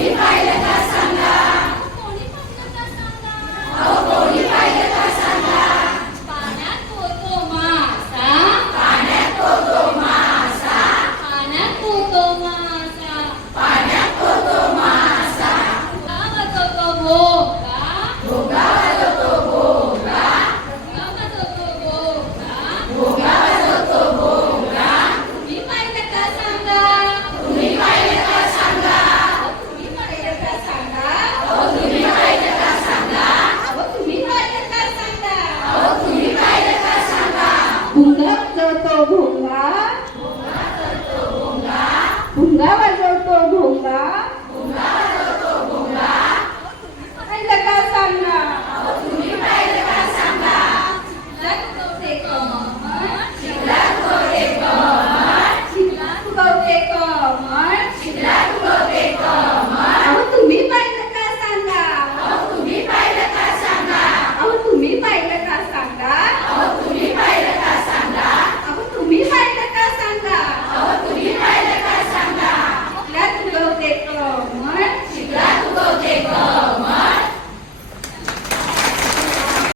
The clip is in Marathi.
นี้ไปเลยค่ะ भुंगा भुंगा वाजव